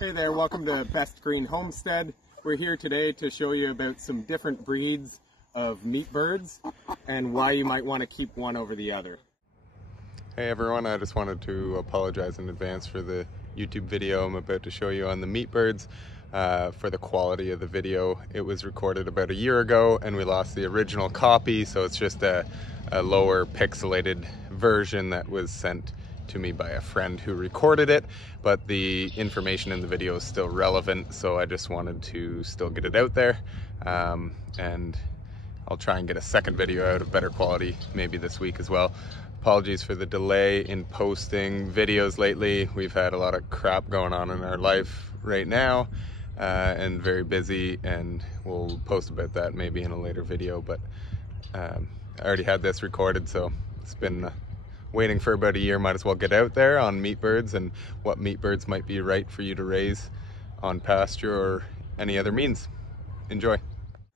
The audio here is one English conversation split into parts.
Hey there, welcome to Best Green Homestead. We're here today to show you about some different breeds of meat birds and why you might want to keep one over the other. Hey everyone, I just wanted to apologize in advance for the YouTube video I'm about to show you on the meat birds. For the quality of the video, it was recorded about a year ago and we lost the original copy, so it's just a lower pixelated version that was sent to me by a friend who recorded it, but the information in the video is still relevant, so I just wanted to still get it out there. And I'll try and get a second video out of better quality maybe this week as well. Apologies for the delay in posting videos lately. We've had a lot of crap going on in our life right now and very busy, and we'll post about that maybe in a later video, but I already had this recorded, so it's been waiting for about a year. Might as well get out there on meat birds and what meat birds might be right for you to raise on pasture or any other means. Enjoy.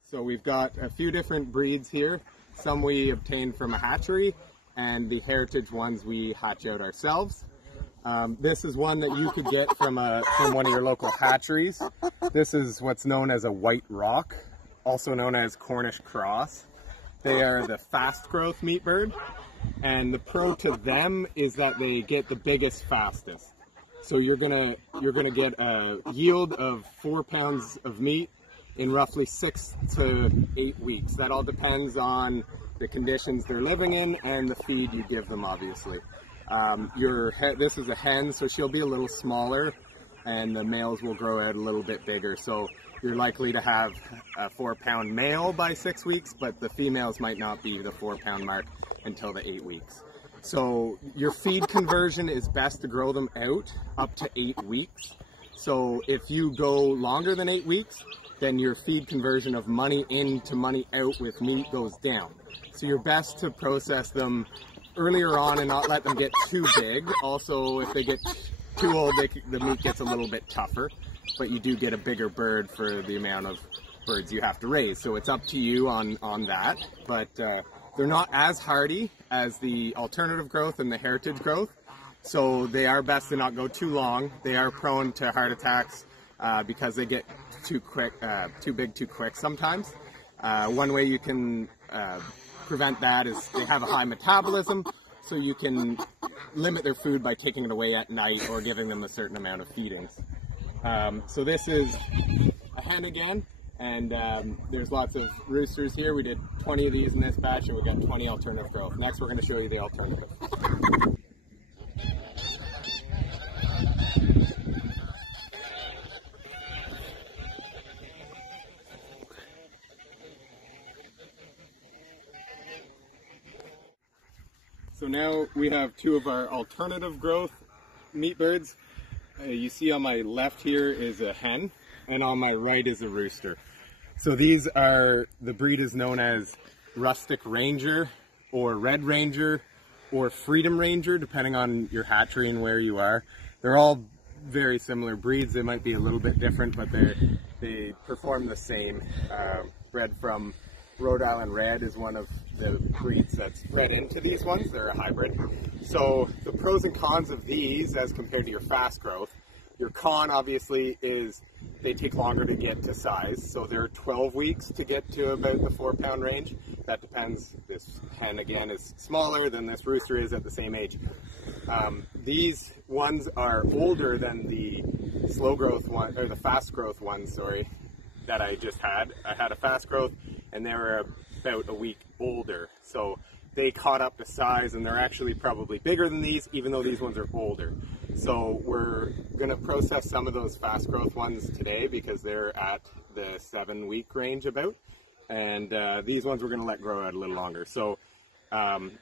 So we've got a few different breeds here. Some we obtained from a hatchery, and the heritage ones we hatch out ourselves. This is one that you could get from one of your local hatcheries. This is what's known as a white rock, also known as Cornish cross. They are the fast growth meat bird, and the pro to them is that they get the biggest fastest. So you're gonna get a yield of 4 pounds of meat in roughly 6 to 8 weeks. That all depends on the conditions they're living in and the feed you give them, obviously. This is a hen, so she'll be a little smaller, and the males will grow out a little bit bigger. So you're likely to have a 4-pound male by 6 weeks, but the females might not be the 4-pound mark until the 8 weeks. So your feed conversion is best to grow them out up to 8 weeks. So if you go longer than 8 weeks, then your feed conversion of money in to money out with meat goes down. So you're best to process them earlier on and not let them get too big. Also, if they get too old, the meat gets a little bit tougher, but you do get a bigger bird for the amount of birds you have to raise. So it's up to you on that, but they're not as hardy as the alternative growth and the heritage growth, so they are best to not go too long. They are prone to heart attacks because they get too big too quick sometimes. One way you can prevent that is they have a high metabolism, so you can limit their food by taking it away at night or giving them a certain amount of feedings. So this is a hen again, and there's lots of roosters here. We did 20 of these in this batch, and we got 20 alternative growth. Next we're going to show you the alternative. So now we have two of our alternative growth meat birds. You see on my left here is a hen, and on my right is a rooster. So these are, the breed is known as Rustic Ranger or Red Ranger or Freedom Ranger, depending on your hatchery and where you are. They're all very similar breeds. They might be a little bit different, but they perform the same. Bred from Rhode Island Red is one of the breeds that's bred into these ones. They're a hybrid. So the pros and cons of these as compared to your fast growth, your con obviously is they take longer to get to size. So they're 12 weeks to get to about the 4-pound range. That depends. This hen again is smaller than this rooster is at the same age. These ones are older than the slow growth one, or the fast growth ones, sorry, that I just had. I had a fast growth, and they were about a week older. So they caught up to size, and they're actually probably bigger than these, even though these ones are older. So we're going to process some of those fast growth ones today because they're at the 7-week range about. And these ones we're going to let grow out a little longer. So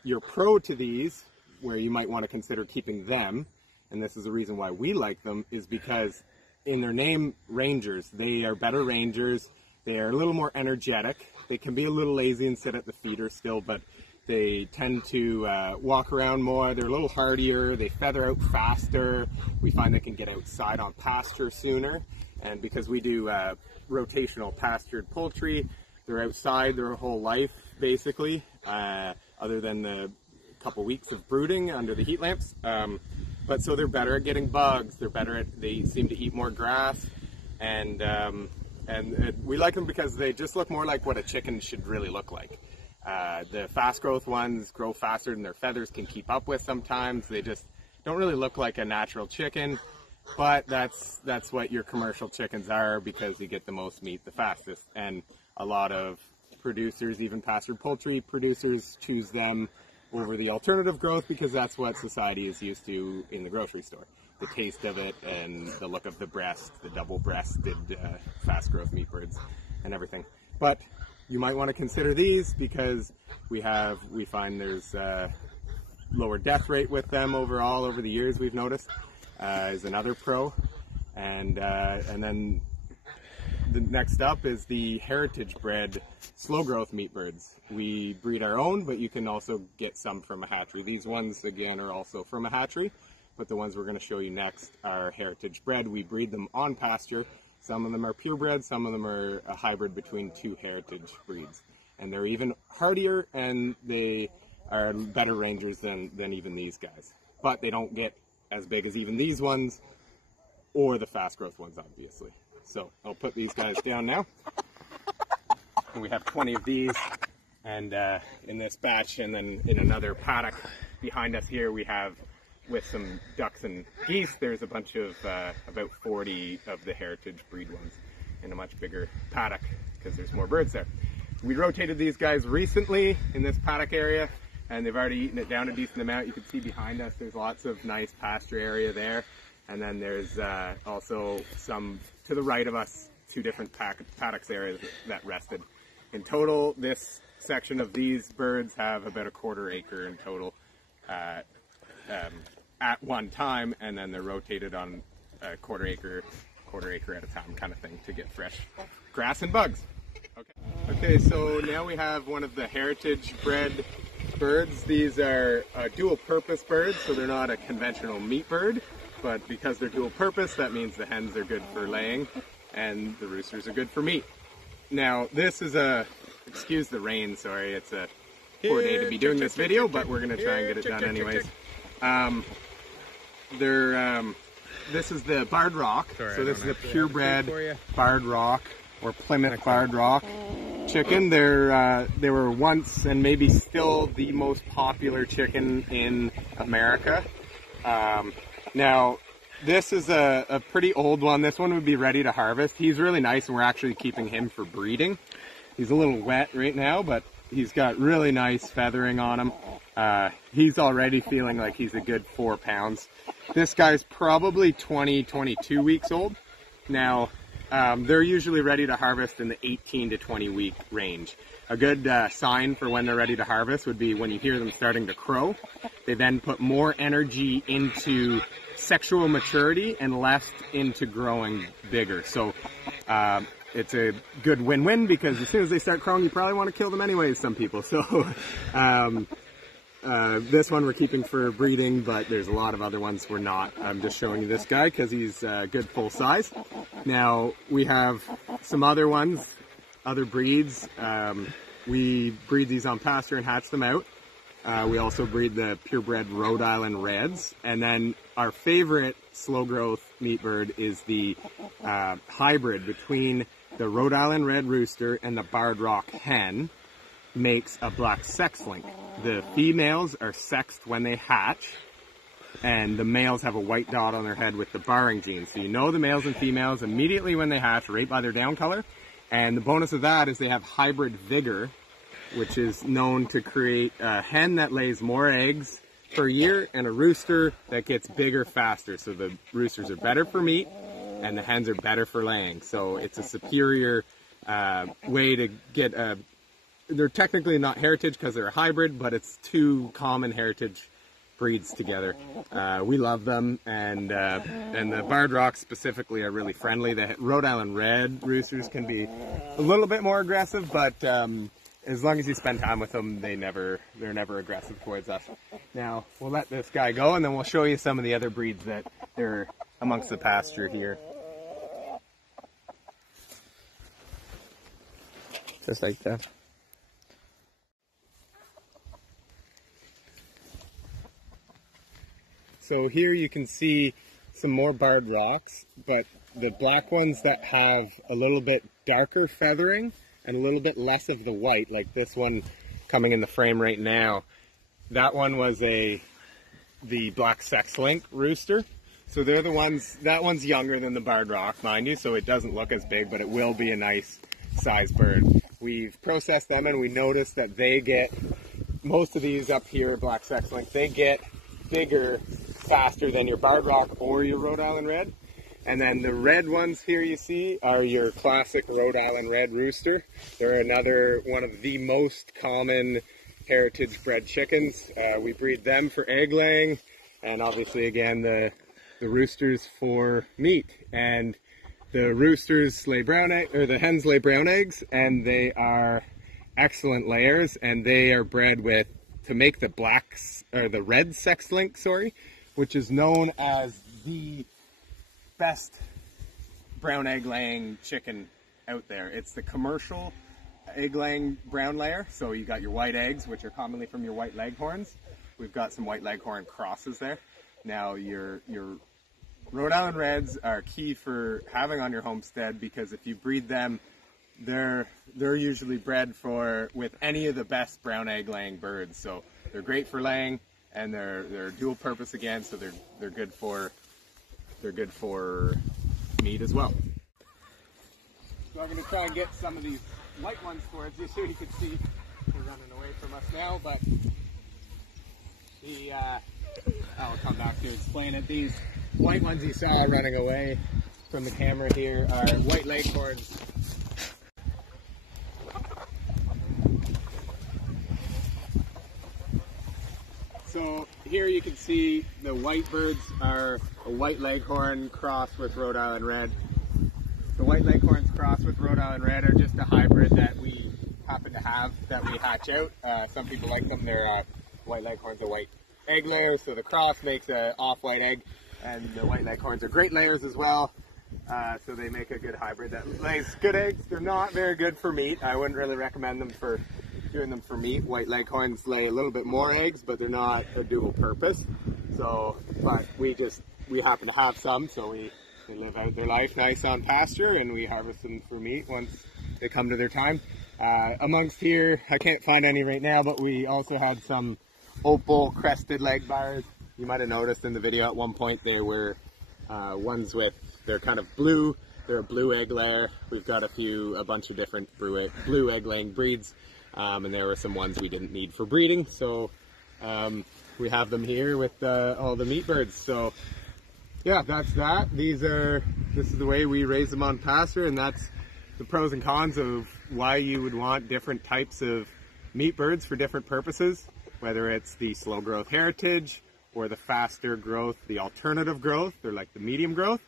your pro to these, where you might want to consider keeping them, and this is the reason why we like them, is because in their name, Rangers, they are better rangers. They are a little more energetic. They can be a little lazy and sit at the feeder still, but they tend to walk around more. They're a little hardier. They feather out faster. We find they can get outside on pasture sooner. And because we do rotational pastured poultry, they're outside their whole life, basically, other than the couple weeks of brooding under the heat lamps. But so they're better at getting bugs. They seem to eat more grass, and we like them because they just look more like what a chicken should really look like. The fast growth ones grow faster than their feathers can keep up with sometimes. They just don't really look like a natural chicken, but that's what your commercial chickens are, because you get the most meat the fastest. And a lot of producers, even pastured poultry producers, choose them over the alternative growth because that's what society is used to in the grocery store. The taste of it and the look of the breast, the double-breasted fast growth meat birds and everything. But you might want to consider these because we find there's lower death rate with them overall over the years, we've noticed, is another pro. And then the next up is the heritage bred slow growth meat birds. We breed our own, but you can also get some from a hatchery. These ones, again, are also from a hatchery, but the ones we're going to show you next are heritage bred. We breed them on pasture. Some of them are purebred, some of them are a hybrid between two heritage breeds. And they're even hardier, and they are better rangers than even these guys. But they don't get as big as even these ones, or the fast growth ones, obviously. So I'll put these guys down now. And we have 20 of these, and in this batch, and then in another paddock behind us here, we have, with some ducks and geese, there's a bunch of about 40 of the heritage breed ones in a much bigger paddock because there's more birds there. We rotated these guys recently in this paddock area, and they've already eaten it down a decent amount. You can see behind us there's lots of nice pasture area there, and then there's also some to the right of us, two different paddocks areas that rested. In total, this section of these birds have about a 1/4 acre in total at one time, and then they're rotated on a 1/4 acre at a time kind of thing to get fresh grass and bugs. Okay, so now we have one of the heritage bred birds. These are dual purpose birds, so they're not a conventional meat bird, but because they're dual purpose, that means the hens are good for laying and the roosters are good for meat. Now, this is excuse the rain, sorry, it's a poor day to be doing this video, but we're going to try and get it done anyways. This is the barred rock. Sorry, so this is a purebred barred rock or Plymouth barred rock chicken. They were once and maybe still the most popular chicken in America. Now, this is a pretty old one. This one would be ready to harvest. He's really nice, and we're actually keeping him for breeding. He's a little wet right now, but he's got really nice feathering on him. He's already feeling like he's a good 4 pounds. This guy's probably 22 weeks old. Now, they're usually ready to harvest in the 18 to 20 week range. A good sign for when they're ready to harvest would be when you hear them starting to crow. They then put more energy into sexual maturity and less into growing bigger. So it's a good win-win, because as soon as they start crowing, you probably want to kill them anyways, some people. So this one we're keeping for breeding, but there's a lot of other ones we're not. I'm just showing you this guy because he's good full size. Now, we have some other ones, other breeds. We breed these on pasture and hatch them out. We also breed the purebred Rhode Island Reds. And then our favorite slow growth meat bird is the hybrid between the Rhode Island Red Rooster and the Barred Rock Hen, makes a black sex link. The females are sexed when they hatch, and the males have a white dot on their head with the barring gene. So you know the males and females immediately when they hatch, right by their down color. And the bonus of that is they have hybrid vigor, which is known to create a hen that lays more eggs per year and a rooster that gets bigger faster. So the roosters are better for meat and the hens are better for laying. So it's a superior way to get a... They're technically not heritage because they're a hybrid, but it's two common heritage breeds together. We love them, and the Barred Rocks specifically are really friendly. The Rhode Island Red Roosters can be a little bit more aggressive, but as long as you spend time with them, they're never aggressive towards us. Now, we'll let this guy go, and then we'll show you some of the other breeds that are amongst the pasture here. Just like that. So here you can see some more barred rocks, but the black ones that have a little bit darker feathering and a little bit less of the white, like this one coming in the frame right now, that one was the black sex-link rooster. So they're the ones, that one's younger than the barred rock, mind you, so it doesn't look as big, but it will be a nice size bird. We've processed them and we noticed that they get, most of these up here, black sex-link, they get bigger faster than your barred rock or your Rhode Island red. And then the red ones here you see are your classic Rhode Island red rooster. They're another one of the most common heritage bred chickens. We breed them for egg laying, and obviously again the roosters for meat. And the roosters lay brown egg, or the hens lay brown eggs, and they are excellent layers, and they are bred with to make the blacks or the red sex link, which is known as the best brown egg laying chicken out there. It's the commercial egg laying brown layer. So you got your white eggs, which are commonly from your white leghorns. We've got some white leghorn crosses there. Now your Rhode Island reds are key for having on your homestead, because if you breed them, they're usually bred with any of the best brown egg laying birds. So they're great for laying, and they're dual purpose again, so they're good for meat as well. So I'm going to try and get some of these white ones towards you so you can see they're running away from us now, but I'll come back to explain it. These white ones you saw running away from the camera here are white leghorns. So here you can see the white birds are a white leghorn crossed with Rhode Island red. The white leghorns crossed with Rhode Island red are just a hybrid that we happen to have, that we hatch out. Some people like them. They're white leghorns are white egg layers, so the cross makes an off-white egg, and the white leghorns are great layers as well. So they make a good hybrid that lays good eggs. They're not very good for meat. I wouldn't really recommend them for doing them for meat. White leghorns lay a little bit more eggs, but they're not a dual purpose. So, but we happen to have some, so they live out their life nice on pasture, and we harvest them for meat once they come to their time. Amongst here, I can't find any right now, but we also had some opal crested leg bars. You might have noticed in the video at one point they were ones with, they're kind of blue. They're a blue egg layer. We've got a bunch of different blue egg laying breeds. And there were some ones we didn't need for breeding, so we have them here with all the meat birds. So yeah, that's that. This is the way we raise them on pasture, and that's the pros and cons of why you would want different types of meat birds for different purposes, whether it's the slow growth heritage, or the faster growth, the alternative growth, or like the medium growth,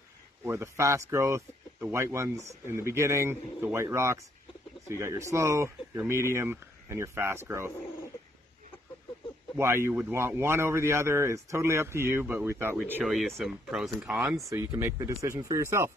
or the fast growth, the white ones in the beginning, the white rocks. So you got your slow, your medium, and your fast growth. Why you would want one over the other is totally up to you, but we thought we'd show you some pros and cons so you can make the decision for yourself.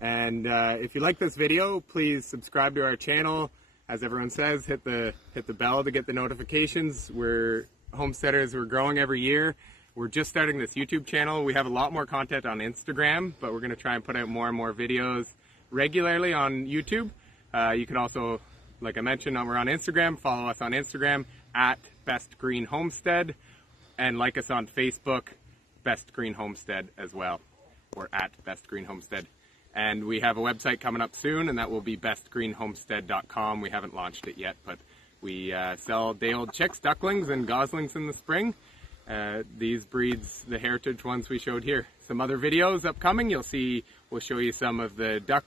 And if you like this video, please subscribe to our channel. As everyone says, hit the bell to get the notifications. We're homesteaders, we're growing every year. We're just starting this YouTube channel. We have a lot more content on Instagram, but we're going to try and put out more and more videos regularly on YouTube. You can also, like I mentioned, we're on Instagram. Follow us on Instagram at Best Green Homestead, and like us on Facebook, Best Green Homestead as well, or at Best Green Homestead. And we have a website coming up soon, and that will be bestgreenhomestead.com. We haven't launched it yet, but we sell day-old chicks, ducklings, and goslings in the spring. These breeds, the heritage ones we showed here. Some other videos upcoming. We'll show you some of the duck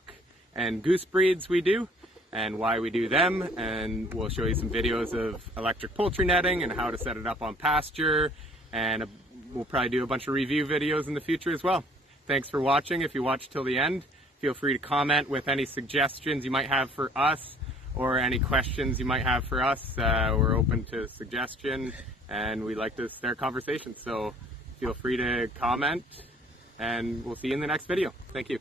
and goose breeds we do and why we do them, and we'll show you some videos of electric poultry netting and how to set it up on pasture, and we'll probably do a bunch of review videos in the future as well. Thanks for watching. If you watched till the end, feel free to comment with any suggestions you might have for us or any questions you might have for us. We're open to suggestion, and we like to start conversations, so feel free to comment, and we'll see you in the next video. Thank you.